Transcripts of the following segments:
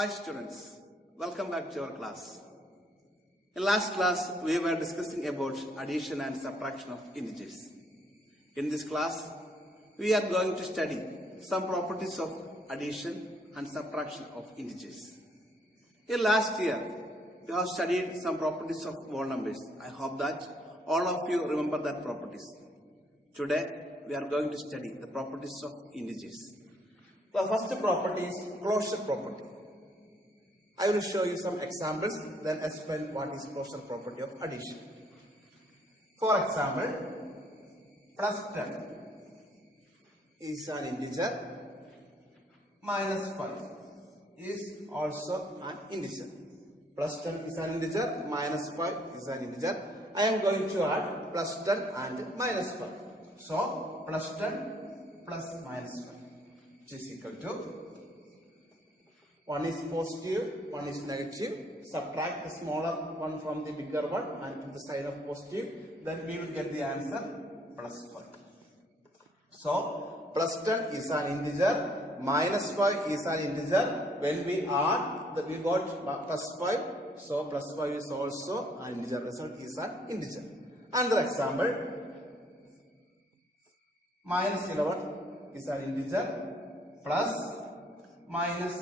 Hi students, welcome back to our class. In last class, we were discussing about addition and subtraction of integers. In this class, we are going to study some properties of addition and subtraction of integers. In last year, we have studied some properties of whole numbers. I hope that all of you remember that properties. Today, we are going to study the properties of integers. The first property is closure property. I will show you some examples, then explain what is closure property of addition. For example, plus 10 is an integer, minus 5 is also an integer. Plus 10 is an integer, minus 5 is an integer. I am going to add plus 10 and minus 5. So, plus 10 plus minus 5, which is equal to, one is positive, one is negative. Subtract the smaller one from the bigger one and put the sign of positive. Then we will get the answer plus 5. So, plus 10 is an integer, minus 5 is an integer. When we add, we got plus 5. So, plus 5 is also an integer. Result is an integer. Another example, minus 11 is an integer, plus minus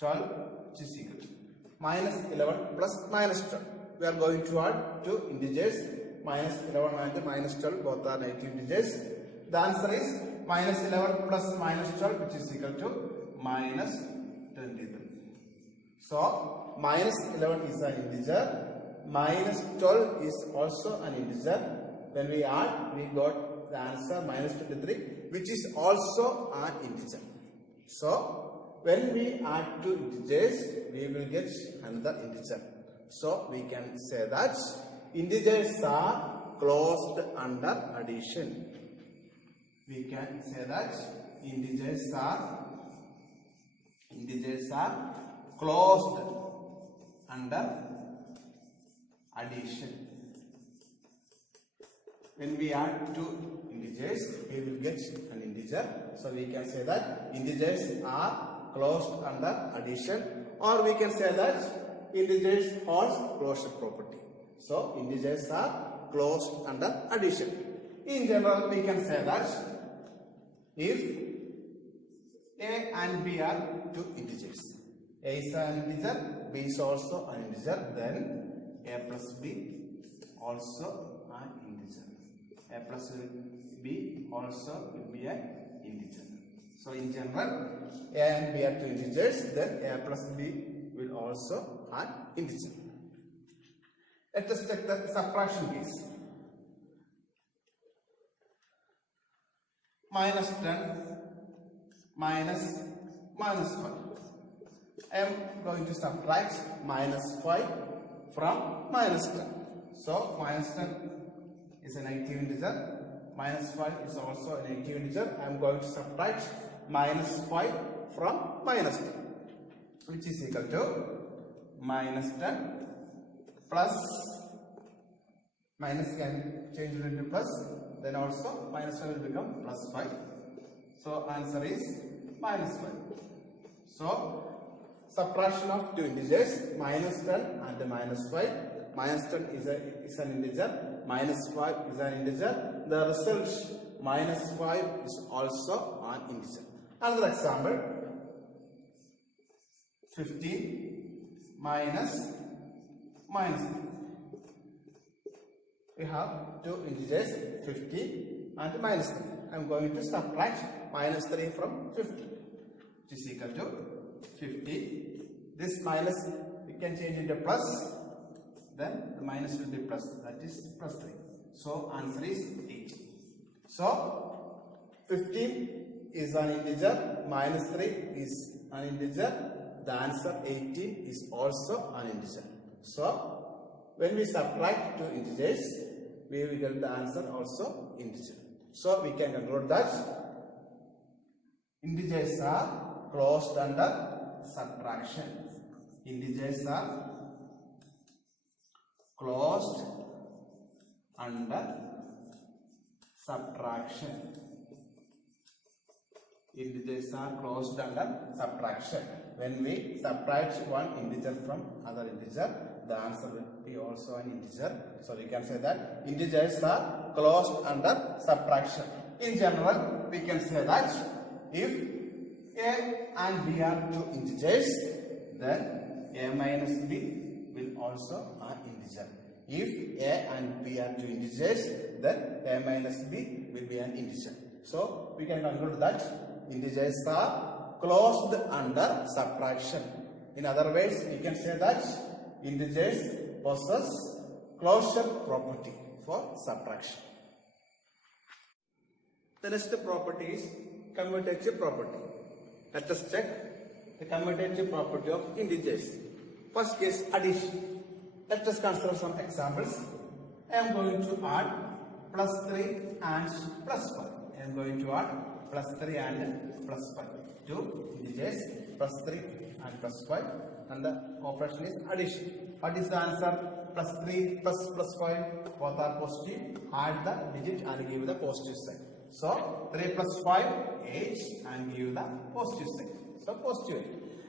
12, which is equal to minus 11 plus minus 12. We are going to add two integers, minus 11 and minus 12, both are negative integers. The answer is minus 11 plus minus 12, which is equal to minus 23. So, minus 11 is an integer, minus 12 is also an integer. When we add, we got the answer minus 23, which is also an integer. So, when we add two integers, we will get another integer. So, we can say that integers are closed under addition. We can say that integers are closed under addition. When we add two integers, we will get an integer. So, we can say that integers are closed under addition, or we can say that integers holds closure property. So, integers are closed under addition. In general, we can say that if A and B are two integers, A is an integer, B is also an integer, then A plus B also an integer. A plus B also will be an integer. So, in general, A and B are two integers, then A plus B will also an integer. Let us take the subtraction case. Minus 10 minus 5. I am going to subtract minus 5 from minus 10. So, minus 10 is a negative integer, minus 5 is also a negative integer. I am going to subtract minus 5 from minus 10, which is equal to minus 10 plus minus can change it into plus, then also minus 5 will become plus 5. So, answer is minus 5. So, subtraction of two integers, minus 10 and minus 5. Minus 10 is an integer, minus 5 is an integer. The result minus 5 is also an integer. Another example, 15 minus 3. We have two integers, 50 and minus 3. I am going to subtract minus 3 from 50, which is equal to 50. This minus we can change into plus, then the minus will be plus, that is plus 3. So, answer is 8. So, 15 is an integer, minus 3 is an integer, the answer 18 is also an integer. So, when we subtract two integers, we will get the answer also integer. So, we can conclude that integers are closed under subtraction. Integers are closed under subtraction. Integers are closed under subtraction. when we subtract one integer from other integer, the answer will be also an integer. So we can say that integers are closed under subtraction. In general, we can say that if a and b are two integers, then a minus b will also an integer. If a and b are two integers, then a minus b will be an integer. So we can conclude that integers are closed under subtraction. In other words, we can say that integers possess closure property for subtraction. The next property is commutative property. Let us check the commutative property of integers. First case, addition. Let us consider some examples. I am going to add plus 3 and plus 5. I am going to add plus 3 and plus 5. Two integers, plus 3 and plus 5. And the operation is addition. What is the answer? Plus 3 plus 5. Both are positive. Add the digit and give the positive sign. So 3 plus 5, 8 and give the positive sign. So positive.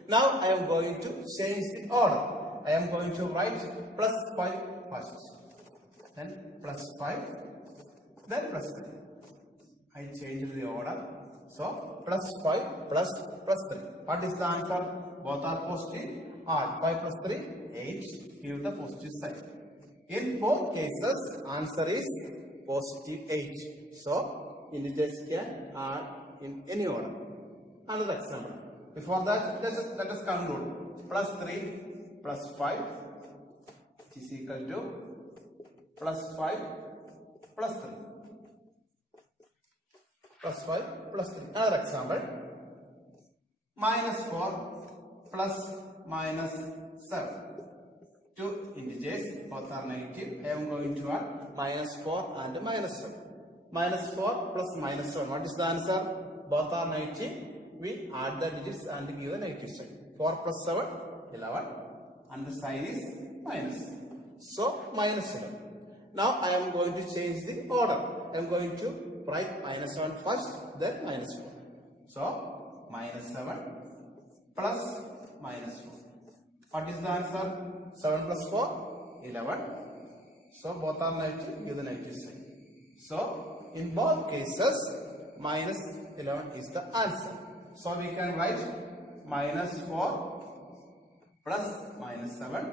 Now I am going to change the order. I am going to write plus 5 first. Then plus 5. Then plus 3. I changed the order. So plus 5 plus 3. What is the answer? Both are positive. Add 5 plus 3, 8. Give the positive sign. In both cases, answer is positive 8. So integers can add in any order. Another example. Before that, let us conclude. Plus 3 plus 5 is equal to plus 5 plus 3. Plus 5 plus 3. Another example. Minus 4 plus minus 7. Two integers, both are negative. I am going to add minus 4 and minus 7. Minus 4 plus minus 7. What is the answer? Both are negative. We add the digits and give the negative sign. 4 plus 7, 11. And the sign is minus. So minus 7. Now I am going to change the order. I am going to write minus 7 first, then minus 4. So minus 7 plus minus 4. What is the answer? 7 plus 4, 11. So both are negative, give the negative sign. So in both cases, minus 11 is the answer. So we can write minus 4 plus minus 7,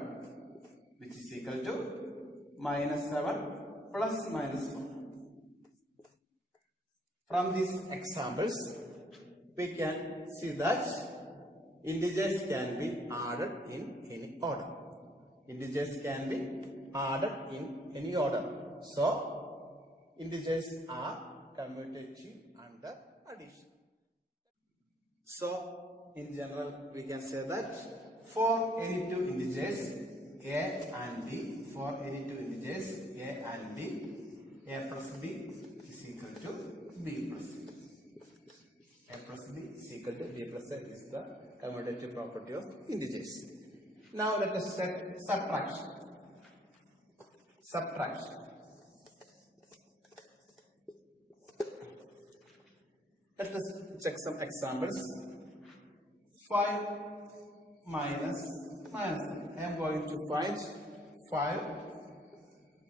which is equal to minus 7 plus minus 4. From these examples, we can see that integers can be added in any order. Integers can be added in any order. So, integers are commutative under addition. So, in general, we can say that for any two integers, a and b, for any two integers, a and b, a plus b is equal to b plus c. A plus b is equal to b plus c is the commutative property of integers. Now let us check subtraction. Subtraction. Let us check some examples. 5 minus 3. I am going to find 5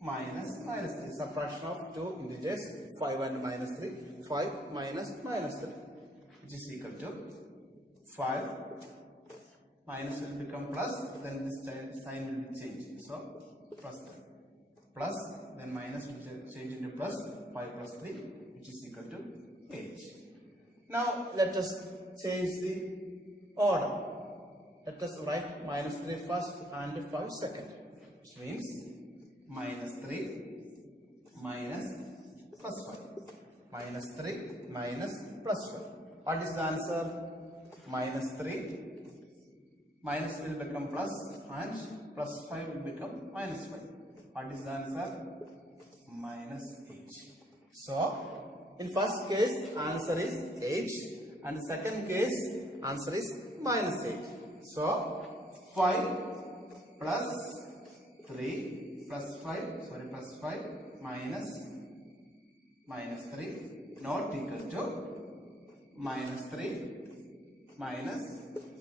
minus 3. Subtraction of two integers, 5 and minus 3. 5 minus 3, which is equal to 5 minus will become plus, then this sign will be changed. So plus 3. Plus, then minus will change into plus, 5 plus 3, which is equal to 8. Now let us change the order. Let us write minus 3 first and 5 second, which means minus 3 minus plus 5. Minus 3 minus plus 5. What is the answer? Minus 3. Minus will become plus and plus 5 will become minus 5. What is the answer? Minus 8. So, in first case, answer is 8. And second case, answer is minus 8. So, 5 plus 3 plus 5 minus 3 not equal to minus 3 minus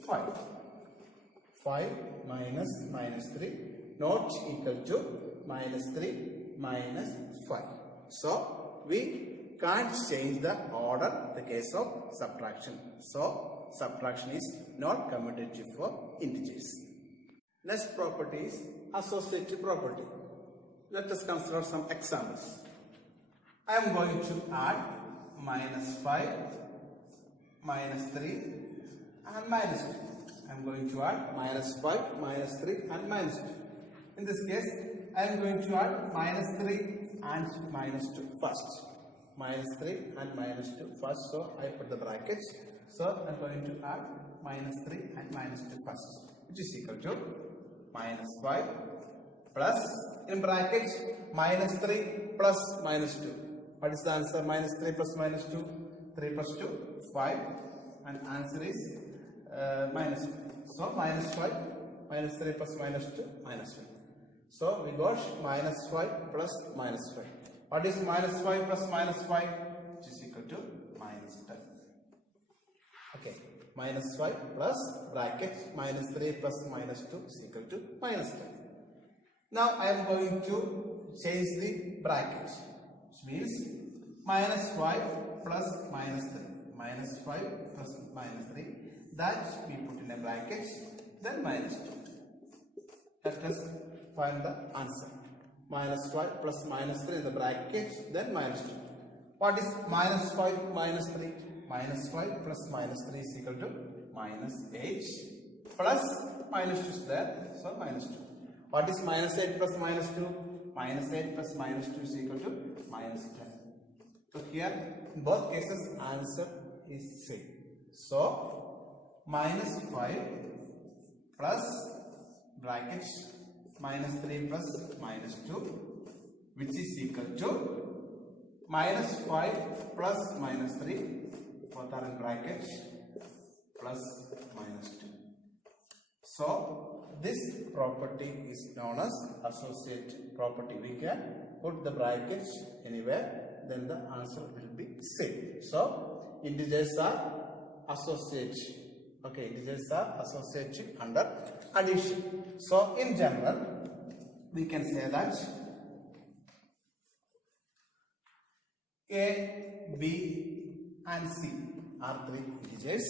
5. 5 minus minus 3 not equal to minus 3 minus 5. So we can't change the order in the case of subtraction. So subtraction is not commutative for integers. Next property is associative property. Let us consider some examples. I am going to add minus 5, minus 3 and minus 2. I am going to add minus 5, minus 3 and minus 2. In this case, I am going to add minus 3 and minus 2 first. Minus 3 and minus 2 first. So I put the brackets. So I am going to add minus 3 and minus 2 first, which is equal to minus 5 plus in brackets minus 3 plus minus 2. What is the answer? Minus 3 plus minus 2. 3 plus 2, 5. And answer is minus 5. So minus 5, minus 3 plus minus 2, minus 5. So we got minus 5 plus minus 5. What is minus 5 plus minus 5? Which is equal to minus 10. Okay. Minus 5 plus bracket minus 3 plus minus 2 is equal to minus 10. Now I am going to change the bracket, which means minus 5 plus minus 3. Minus 5 plus minus 3. That we put in a bracket, then minus 2. Let us find the answer. Minus 5 plus minus 3 in the bracket, then minus 2. What is minus 5 minus 3? Minus 5 plus minus 3 is equal to minus 8 plus minus 2 is there, so minus 2. What is minus 8 plus minus 2? Minus 8 plus minus 2 is equal to minus 10. So here, in both cases, answer is same. So, minus 5 plus bracket minus 3 plus minus 2, which is equal to minus 5 plus minus 3, both are in brackets, plus minus 2. So, this property is known as associative property. We can put the brackets anywhere, then the answer will be same. So, integers are associative. Okay, integers are associative under addition. So, in general, we can say that A, B and C are three integers.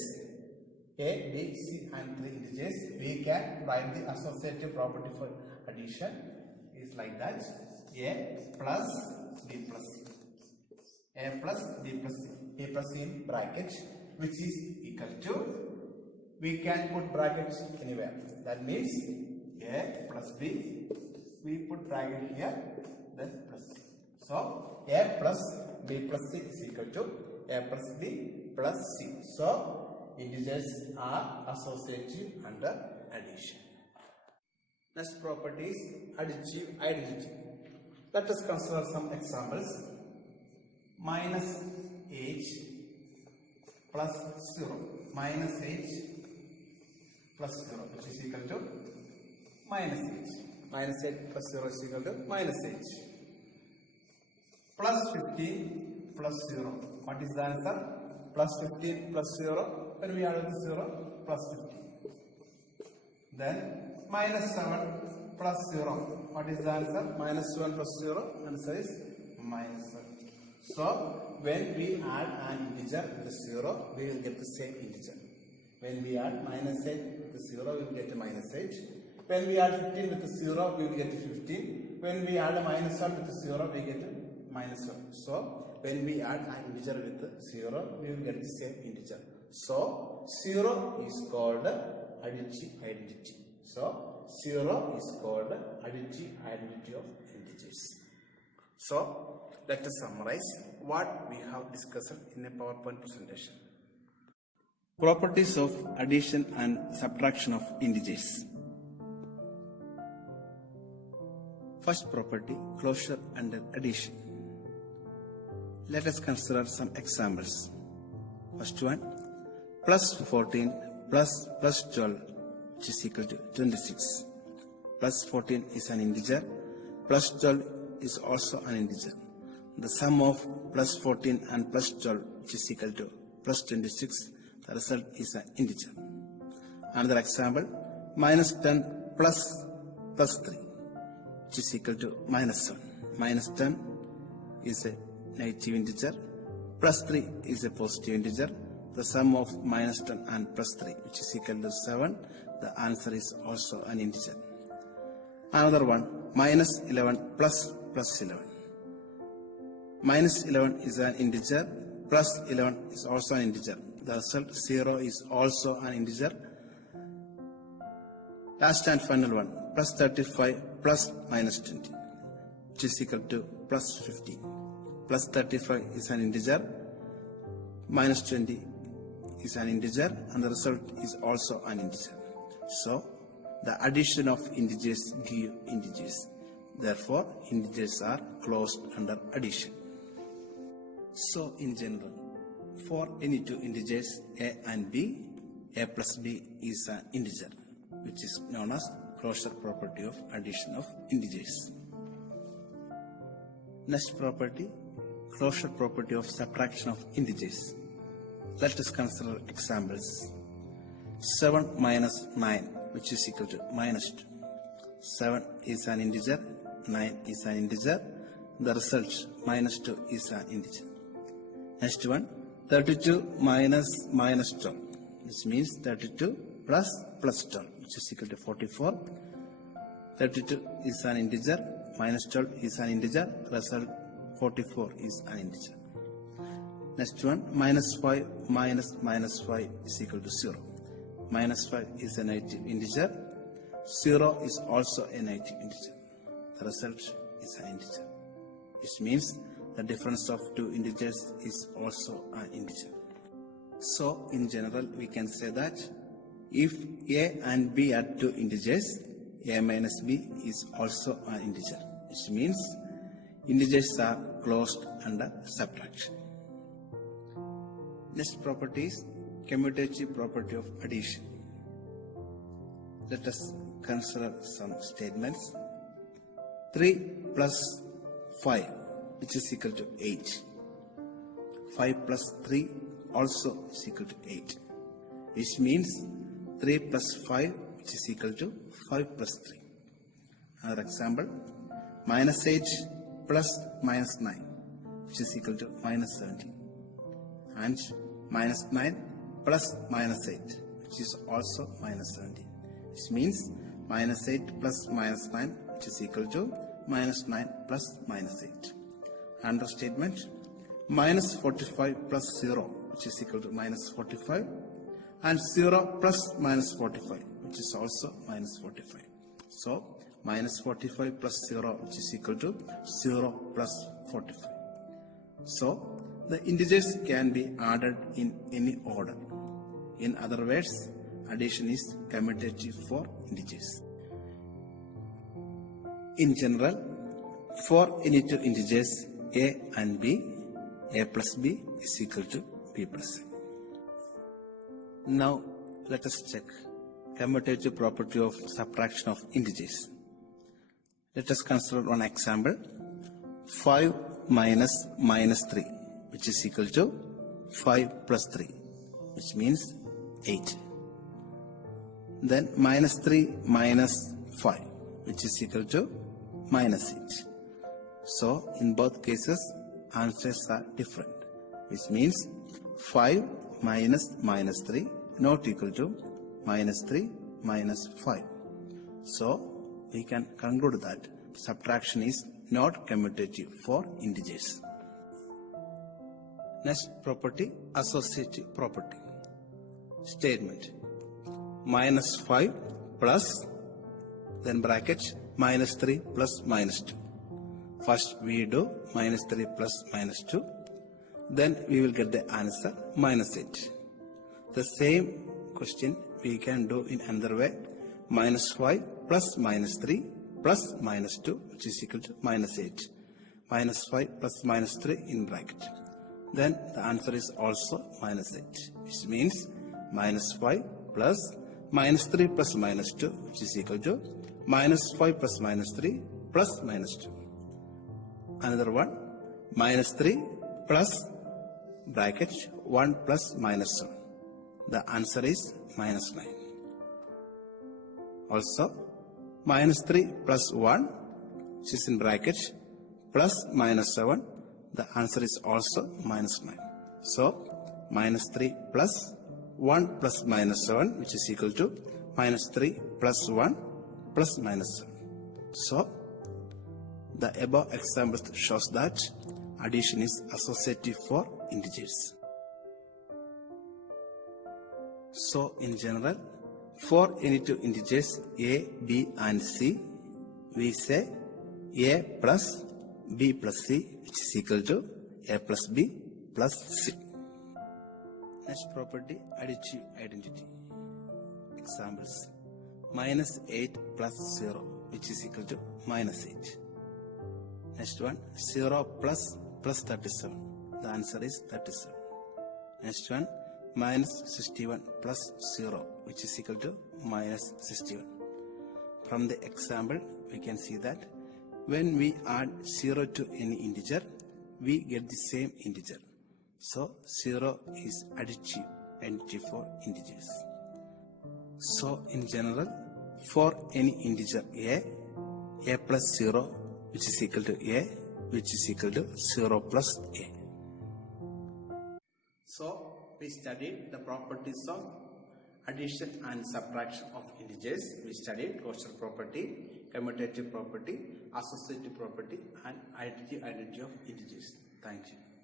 A, B, C and three integers. We can write the associative property for addition is like that. A plus B plus C. A plus B plus C. A plus C in bracket, which is equal to, we can put brackets anywhere. That means A plus B, we put bracket here, then plus C. So A plus B plus C is equal to A plus B plus C. So integers are associative under addition. Next property is additive identity. Let us consider some examples. Minus 8 plus 0. Minus 8 plus 0, which is equal to minus 8. Minus 8 plus 0 is equal to minus 8. Plus 15 plus 0. What is the answer? Plus 15 plus 0. When we add with 0, plus 15. Then minus 7 plus 0. What is the answer? Minus 7 plus 0. Answer is minus 7. So, when we add an integer with 0, we will get the same integer. When we add minus 8 with 0, we will get a minus 8. When we add 15 with 0, we will get 15. When we add a minus 1 with 0, we get a minus 1. So, when we add an integer with 0, we will get the same integer. So, 0 is called additive identity. So, 0 is called additive identity of integers. So, let us summarize what we have discussed in a PowerPoint presentation. Properties of addition and subtraction of integers. First property, closure under addition. Let us consider some examples. First one, plus 14 plus 12, which is equal to 26. Plus 14 is an integer, plus 12 is also an integer. The sum of plus 14 and plus 12, which is equal to plus 26, the result is an integer. Another example, minus 10 plus 3, which is equal to minus 7. Minus 10 is a negative integer, plus 3 is a positive integer. The sum of minus 10 and plus 3, which is equal to 7. The answer is also an integer. Another one, minus 11 plus 11. Minus 11 is an integer, plus 11 is also an integer. The result 0 is also an integer. Last and final one, plus 35 plus minus 20, which is equal to plus 15. Plus 35 is an integer, minus 20 is an integer, and the result is also an integer. So, the addition of integers give integers. Therefore, integers are closed under addition. So, in general, for any two integers a and b, a plus b is an integer, which is known as closure property of addition of integers. Next property, closure property of subtraction of integers. Let us consider examples. 7 minus 9, which is equal to minus 2. 7 is an integer, 9 is an integer. The result minus 2 is an integer. Next one, 32 minus 12. This means 32 plus 12, which is equal to 44. 32 is an integer, minus 12 is an integer. Result 44 is an integer. Next one, minus 5 minus 5 is equal to 0. Minus 5 is a negative integer. 0 is also a negative integer. The result is an integer, which means the difference of two integers is also an integer. So, in general, we can say that if a and b are two integers, a minus b is also an integer, which means integers are closed under subtraction. Next property is commutative property of addition. Let us consider some statements. 3 plus 5, which is equal to 8. 5 plus 3 also is equal to 8, which means 3 plus 5, which is equal to 5 plus 3. Another example, minus 8 plus minus 9, which is equal to minus 17. And minus 9 plus minus 8, which is also minus 17. This means minus 8 plus minus 9, which is equal to minus 9 plus minus 8. Another statement, minus 45 plus 0, which is equal to minus 45. And 0 plus minus 45, which is also minus 45. So, minus 45 plus 0, which is equal to 0 plus 45. So, the integers can be added in any order. In other words, addition is commutative for integers. In general, for any two integers a and b, a plus b is equal to b plus a. Now, let us check commutative property of subtraction of integers. Let us consider one example. 5 minus 3, which is equal to 5 plus 3, which means 8. Then minus 3 minus 5, which is equal to minus 8. So, in both cases, answers are different, which means 5 minus 3 not equal to minus 3 minus 5. So, we can conclude that subtraction is not commutative for integers. Next property, associative property. Statement, minus 5 plus, then bracket, minus 3 plus minus 2. First we do minus 3 plus minus 2. Then we will get the answer minus 8. The same question we can do in another way. Minus 5 plus minus 3 plus minus 2, which is equal to minus 8. Minus 5 plus minus 3 in bracket. Then the answer is also minus 8, which means minus 5 plus minus 3 plus minus 2, which is equal to minus 5 plus minus 3 plus minus 2. Another one, minus 3 plus bracket 1 plus minus 7. The answer is minus 9. Also, minus 3 plus 1, which is in bracket, plus minus 7, the answer is also minus 9. So, minus 3 plus 1 plus minus 7, which is equal to minus 3 plus 1 plus minus 7. So, the above example shows that addition is associative for integers. So, in general, for any two integers a, b and c, we say a plus b plus c, which is equal to a plus b plus c. Next property, additive identity. Examples, minus 8 plus 0, which is equal to minus 8. Next one, 0 plus 37, the answer is 37. Next one, minus 61 plus 0, which is equal to minus 61. From the example, we can see that when we add 0 to any integer, we get the same integer. So, 0 is additive identity for integers. So, in general, for any integer a plus 0, which is equal to a, which is equal to 0 plus a. So, we studied the properties of addition and subtraction of integers. We studied closure property, commutative property, associative property, and additive identity of integers. Thank you.